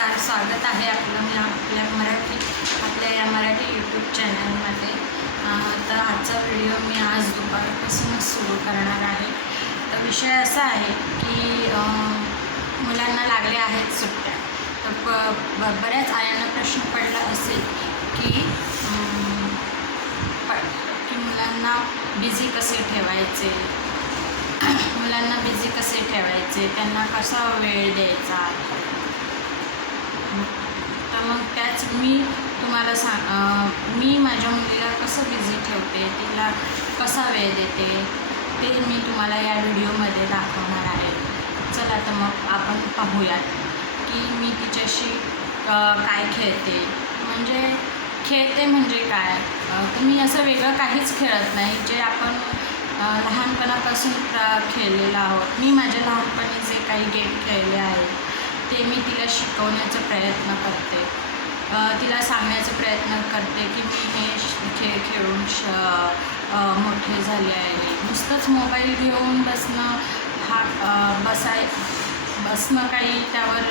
नमस्कार स्वागत आहे आपलं मी आपल्या मराठी आपल्या या मराठी यूट्यूब चॅनलमध्ये तर आजचा व्हिडिओ मी आज दुपारपासूनच सुरू करणार आहे. तर विषय असा आहे की मुलांना लागले आहेत सुट्ट्या. तर प ब बऱ्याच आयांना प्रश्न पडला असेल की प की मुलांना बिझी कसे ठेवायचे? मुलांना बिझी कसे ठेवायचे? त्यांना कसा वेळ द्यायचा? मग त्याच मी तुम्हाला सांग मी माझ्या मुलीला कसं बिझी ठेवते तिला कसा वेळ देते ते मी तुम्हाला या व्हिडिओमध्ये दाखवणार आहे. चला तर मग आपण पाहूयात की मी तिच्याशी काय खेळते. म्हणजे खेळते म्हणजे काय? तुम्ही तर मी असं वेगळं काहीच खेळत नाही. जे आपण लहानपणापासून खेळलेलं खेळलेलो आहोत. मी माझ्या लहानपणी जे काही गेम खेळले आहेत ते मी तिला शिकवण्याचा प्रयत्न करते. तिला सांगण्याचा प्रयत्न करते की मी हे खेळ खेळून श मोठे झाले आहे. नुसतंच मोबाईल घेऊन बसणं हा बसाय बसणं काही त्यावर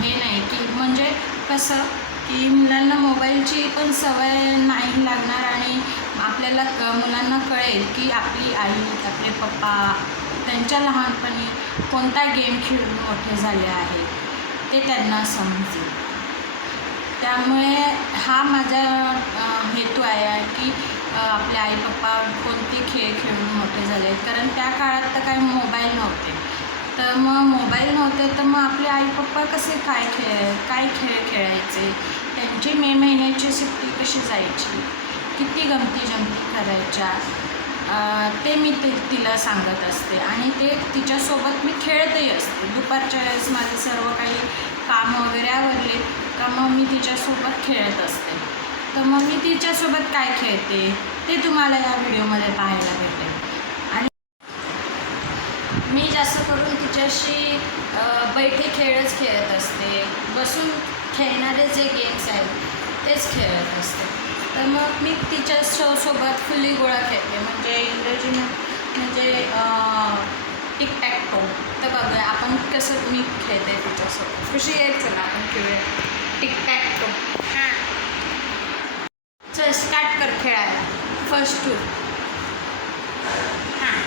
हे नाही. की म्हणजे कसं की मुलांना मोबाईलची पण सवय नाही लागणार आणि आपल्याला क मुलांना कळेल की आपली आई आपले पप्पा त्यांच्या लहानपणी कोणता गेम खेळून मोठे झाले आहेत ते त्यांना समजेल. त्यामुळे हा माझा हेतू आहे की आपले आई पप्पा कोणते खेळ खेळून मोठे झाले आहेत. कारण त्या काळात तर काही मोबाईल नव्हते. तर मग मोबाईल नव्हते तर मग आपले आई पप्पा कसे काय खेळ काय खेळ खेळायचे? त्यांची मे महिन्याची सुट्टी कशी जायची? किती गमती जमती करायच्या ते मी ते तिला सांगत असते. आणि ते तिच्यासोबत मी खेळतही असते. दुपारच्या वेळेस माझं सर्व काही काम वगैरे आवरले का मग मी तिच्यासोबत खेळत असते. तर मग मी तिच्यासोबत काय खेळते ते तुम्हाला या व्हिडिओमध्ये पाहायला भेटेल. आणि मी जास्त करून तिच्याशी बैठे खेळच खेळत असते. बसून खेळणारे जे गेम्स आहेत तेच खेळत असते. तर मग मी तिच्या सो सोबत फुली गोळा खेळते. म्हणजे इंग्रजीनं म्हणजे टिकटॅक आपण कसं मी खेळते तिच्यासोबत कशी यायचं ना आपण खेळूया. टिक टॅक टो हां. चल स्टार्ट कर खेळायला. फर्स्ट टू हां.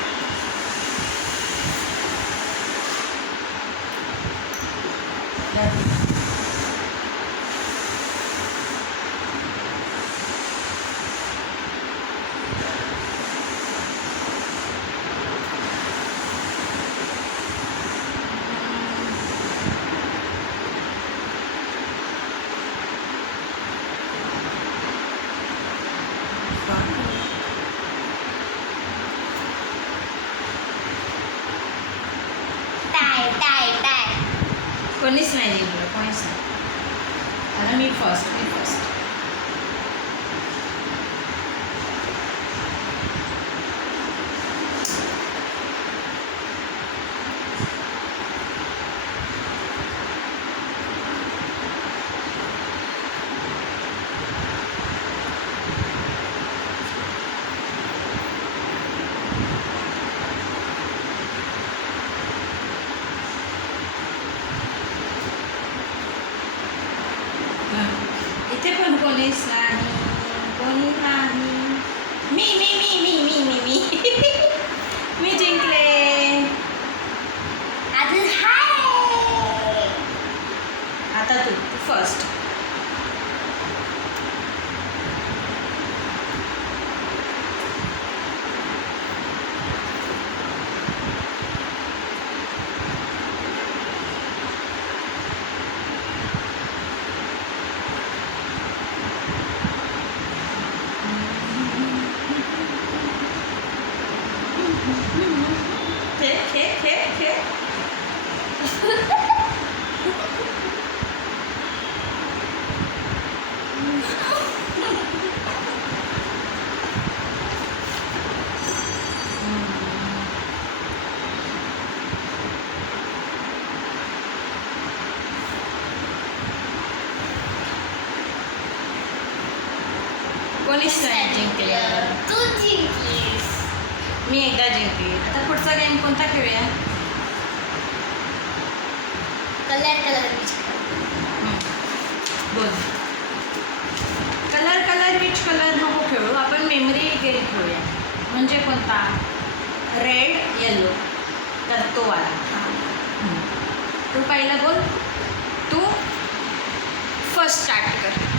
కొన్ని స్మైల్ కూడా కొన్ని స్మైల్ అలా మీరు ఫస్ట్ మీరు first. इथे पण कोणीच नाही कोणी नाही मी मी मी मी मी मी मी मी जिंकले अजून हाय आता तू तू फर्स्ट नाही जिंकलं तू जिंकलीस. मी एकदा जिंकली. आता पुढचा गेम कोणता खेळूया? कलर कलर हं. बोल. कलर कलर विच कलर नको खेळू. आपण मेमरी गेम खेळूया. म्हणजे कोणता? रेड येलो तर तो वाला. हं. तू पहिला बोल. तू फर्स्ट स्टार्ट कर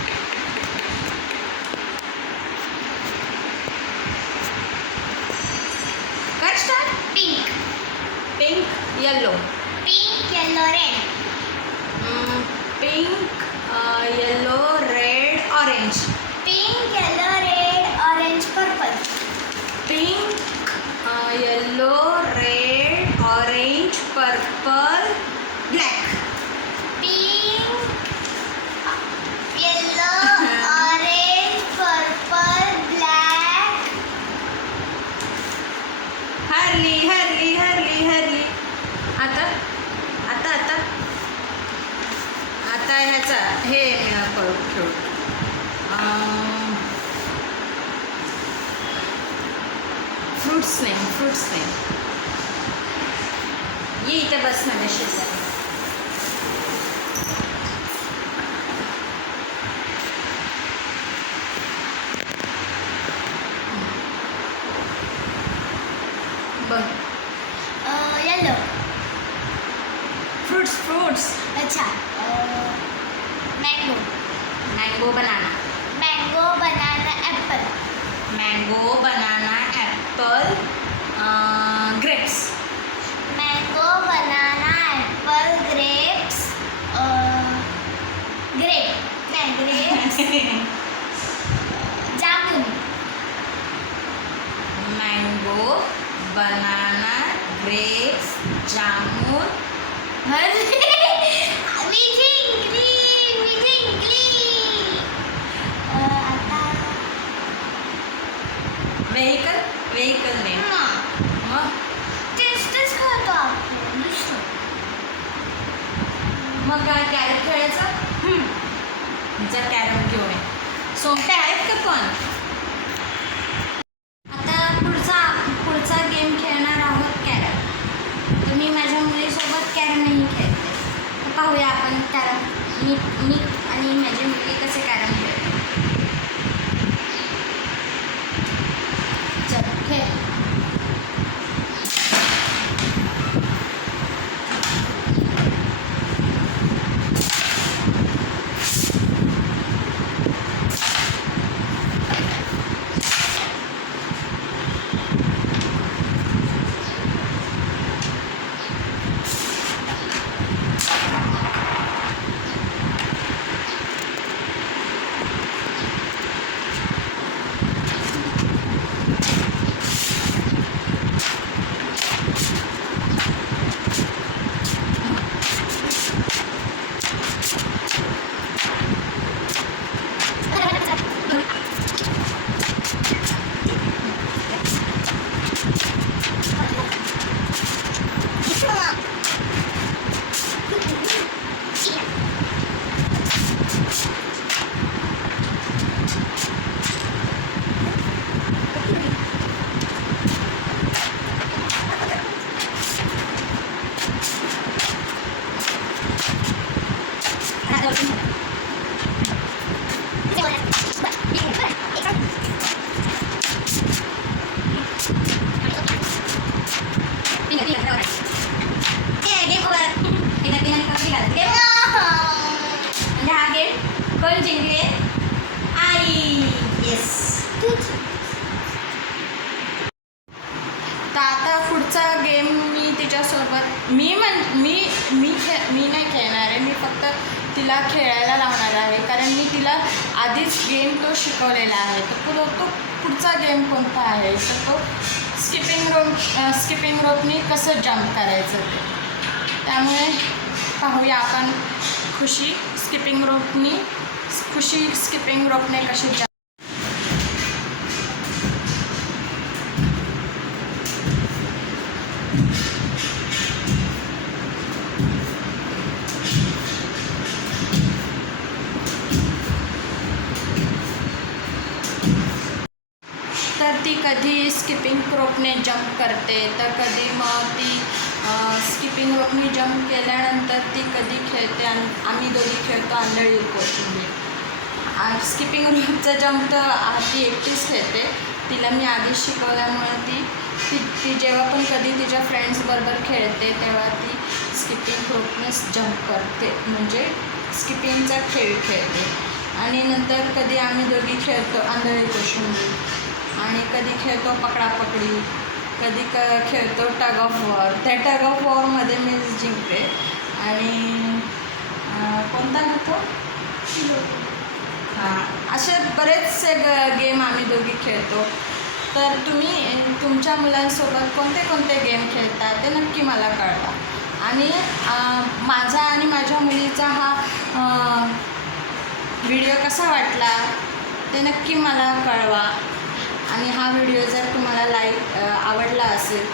start pink pink yellow pink yellow red आता ह्याचा हे अं, करू खेळू फ्रुट्स नेम फ्रुट्स नेम ये इथं बस माझ्या mango mango banana mango banana apple mango banana apple grapes mango banana apple grapes grape नाही ग्रेप्स जामून मँगो बनाना ग्रेप्स जामून मी जिंकली मी जिंकली अं, आता व्हेकल व्हेकल नेम हां। मग काय कॅरम खेळायचं? कॅरम घेऊन ये. सोंगट्या आहेत का पण? आता पुढचा पुढचा गेम खेळणार आहोत कॅरम तुम्ही माझ्या मुलीसोबत कॅरमही खेळते. तर पाहूया आपण कॅरम मी मी आणि माझी मुलगी कसे कॅरम खेळते चल खेळ म्हणजे हा गेम कोण जिंकले आई येस तर आता पुढचा गेम मी तिच्यासोबत मी म्हण मी मी खे मी नाही खेळणार आहे मी फक्त तिला खेळायला लावणार आहे. कारण मी तिला आधीच गेम तो शिकवलेला आहे. तर पुढं तो पुढचा गेम कोणता आहे? तर तो स्किपिंग रोप स्किपिंग रोपनी कसं जम्प करायचं ते. त्यामुळे पाहूया आपण खुशी स्किपिंग रोपनी खुशी स्किपिंग रोपने कशी जम्प स्किपिंग रोपने जंप करते. तर कधी मग ती स्किपिंग रोपने जंप केल्यानंतर ती कधी खेळते आणि आम्ही दोघी खेळतो आंधळी कोथिंबीर स्किपिंग रोपचा जंप तर ती एकटीच खेळते. तिला मी आधीच शिकवल्यामुळे ती ती ती जेव्हा पण कधी तिच्या फ्रेंड्सबरोबर खेळते तेव्हा ती स्किपिंग रोपनेच जंप करते. म्हणजे स्किपिंगचा खेळ खेळते. आणि नंतर कधी आम्ही दोघी खेळतो आंधळी कोशिंबीर. आणि कधी खेळतो पकडापकडी कधी क खेळतो टग ऑफ वॉर. त्या टग ऑफ वॉरमध्ये मी जिंकते. आणि कोणता होतो हां असे बरेचसे ग गेम आम्ही दोघी खेळतो. तर तुम्ही तुमच्या मुलांसोबत कोणते कोणते गेम खेळता ते नक्की मला कळवा. आणि माझा आणि माझ्या मुलीचा हा व्हिडिओ कसा वाटला ते नक्की मला कळवा. आणि हा व्हिडिओ जर तुम्हाला लाईक आवडला असेल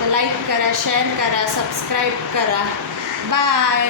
तर लाईक करा शेअर करा सबस्क्राईब करा. बाय